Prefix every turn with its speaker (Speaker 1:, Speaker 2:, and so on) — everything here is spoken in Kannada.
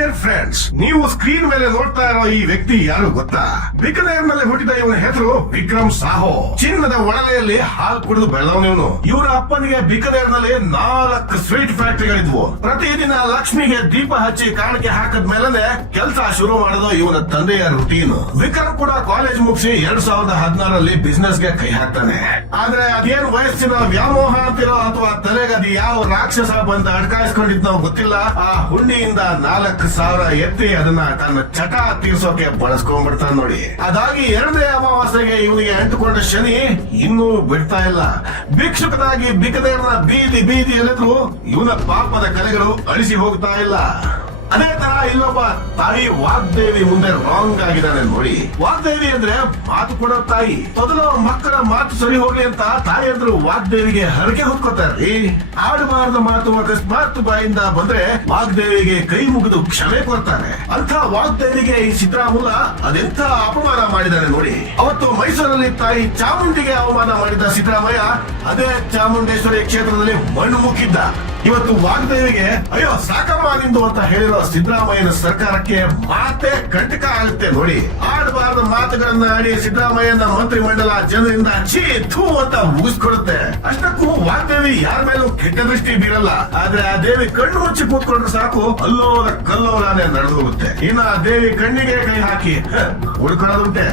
Speaker 1: ಡಿಯರ್ ಫ್ರೆಂಡ್ಸ್ ನೀವು ಸ್ಕ್ರೀನ್ ಮೇಲೆ ನೋಡ್ತಾ ಇರೋ ಈ ವ್ಯಕ್ತಿ ಯಾರು ಗೊತ್ತಾ? ಬಿಕನೇರ್ನಲ್ಲಿ ಹುಟ್ಟಿದ ಇವನ ಹೆಸರು ವಿಕ್ರಮ್ ಸಾಹೋ. ಚಿನ್ನದ ಒಡಲೆಯಲ್ಲಿ ಹಾಲು ಕುಡಿದು ಬೆಳೆದವನಿವನು ಇವರ ಅಪ್ಪನಿಗೆ ಬಿಕನೇರ್ನಲ್ಲಿ ನಾಲ್ಕು ಸ್ವೀಟ್ ಫ್ಯಾಕ್ಟರಿಗಳಿದ್ವು ಪ್ರತಿದಿನ ಲಕ್ಷ್ಮಿಗೆ ದೀಪ ಹಚ್ಚಿ ಕಾಣಿಕೆ ಹಾಕದ ಮೇಲೆ ಕೆಲಸ ಶುರು ಮಾಡೋದು ಇವನ ತಂದೆಯ ರುಟೀನ್ ವಿಕ್ರಮ್ ಕೂಡ ಕಾಲೇಜ್ ಮುಗಿಸಿ ಎರಡ್ ಸಾವಿರದ ಹದಿನಾರಲ್ಲಿ ಬಿಸ್ನೆಸ್ಗೆ ಕೈ ಹಾಕ್ತಾನೆ. ಆದ್ರೆ ಅದೇನ್ ವಯಸ್ಸಿನ ವ್ಯಾಮೋಹ ಅಂತಿರೋ ಅಥವಾ ತಲೆಗದಿ ಯಾವ ರಾಕ್ಷಸ ಬಂದ ಅಡ್ಕಾಯಿಸ್ಕೊಂಡಿದ್ ನಾವು ಗೊತ್ತಿಲ್ಲ. ಆ ಹುಂಡಿಯಿಂದ ನಾಲ್ಕು ಸಾವಿರ ಎತ್ತಿ ಅದನ್ನ ತನ್ನ ಚಟ ತೀರ್ಸೋಕೆ ಬಳಸ್ಕೊಂಡ್ಬಿಡ್ತಾನೆ ನೋಡಿ. ಅದಾಗಿ ಎರಡನೇ ಅಮಾವಾಸ್ಯೆಗೆ ಇವನಿಗೆ ಅಂಟುಕೊಂಡ ಶನಿ ಇನ್ನೂ ಬಿಡ್ತಾ ಇಲ್ಲ. ಭಿಕ್ಷುಕನಾಗಿ ಬಿಕದೇವನ ಬೀದಿ ಬೀದಿ ಎಳೆದ್ರು ಇವನ ಪಾಪದ ಕಲೆಗಳು ಅಳಿಸಿ ಹೋಗ್ತಾ ಇಲ್ಲ. ಅದೇ ತರ ಇಲ್ಲೊಬ್ಬ ತಾಯಿ ವಾಗ್ದೇವಿ ಮುಂದೆ ರಾಂಗ್ ಆಗಿದ್ದಾನೆ ನೋಡಿ. ವಾಗ್ದೇವಿ ಅಂದ್ರೆ ಮಾತು ಕೊಡೋ ತಾಯಿ. ಮೊದಲು ಮಕ್ಕಳ ಮಾತು ಸರಿ ಹೋಗ್ಲಿ ಅಂತ ತಾಯಿ ಅಂದ್ರೆ ವಾಗ್ದೇವಿಗೆ ಹರಕೆ ಹೊತ್ಕೋತಾರ್ರಿ ಆಡಬಾರದ ಮಾತು ಅಕಸ್ಮಾತ್ ಬಾಯಿಂದ ಬಂದ್ರೆ ವಾಗ್ದೇವಿಗೆ ಕೈ ಮುಗಿದು ಕ್ಷಮೆ ಕೊಡ್ತಾರೆ. ಅಂತ ವಾಗ್ದೇವಿಗೆ ಈ ಸಿದ್ದರಾಮುಲ್ಲ ಅದೆಂತ ಅಪಮಾನ ಮಾಡಿದ್ದಾರೆ ನೋಡಿ. ಅವತ್ತು ಮೈಸೂರಲ್ಲಿ ತಾಯಿ ಚಾಮುಂಡಿಗೆ ಅವಮಾನ ಮಾಡಿದ ಸಿದ್ದರಾಮಯ್ಯ ಅದೇ ಚಾಮುಂಡೇಶ್ವರಿ ಕ್ಷೇತ್ರದಲ್ಲಿ ಮಣ್ಣು ಮುಕ್ಕಿದ್ದ. ಇವತ್ತು ವಾಗ್ದೇವಿಗೆ, ಅಯ್ಯೋ, ಸಾಕಮ್ಮ ನಿಂದು ಅಂತ ಹೇಳಿರೋ ಸಿದ್ದರಾಮಯ್ಯನ ಸರ್ಕಾರಕ್ಕೆ ಮಾತೆ ಕಂಟಕ ಆಗುತ್ತೆ ನೋಡಿ. ಆಡಬಾರದ ಮಾತುಗಳನ್ನ ಆಡಿ ಸಿದ್ದರಾಮಯ್ಯನ ಮಂತ್ರಿ ಮಂಡಲ ಜನರಿಂದ ಛೀ, ಥೂ ಅಂತ ಮುಗಿಸ್ಕೊಡುತ್ತೆ. ಅಷ್ಟಕ್ಕೂ ವಾಗ್ದೇವಿ ಯಾರ ಮೇಲೂ ಕೆಟ್ಟ ದೃಷ್ಟಿ ಬೀರಲ್ಲ. ಆದ್ರೆ ಆ ದೇವಿ ಕಣ್ಣು ಮುಚ್ಚಿ ಕೂತ್ಕೊಂಡ್ರೆ ಸಾಕು ಅಲ್ಲೋದ ಕಲ್ಲೋರಾನೆ ನಡೆದು ಹೋಗುತ್ತೆ ಇನ್ನು ಆ ದೇವಿ ಕಣ್ಣಿಗೆ ಕೈ ಹಾಕಿ ಉಳ್ಕೊಳ್ಳೋದುಂಟೆ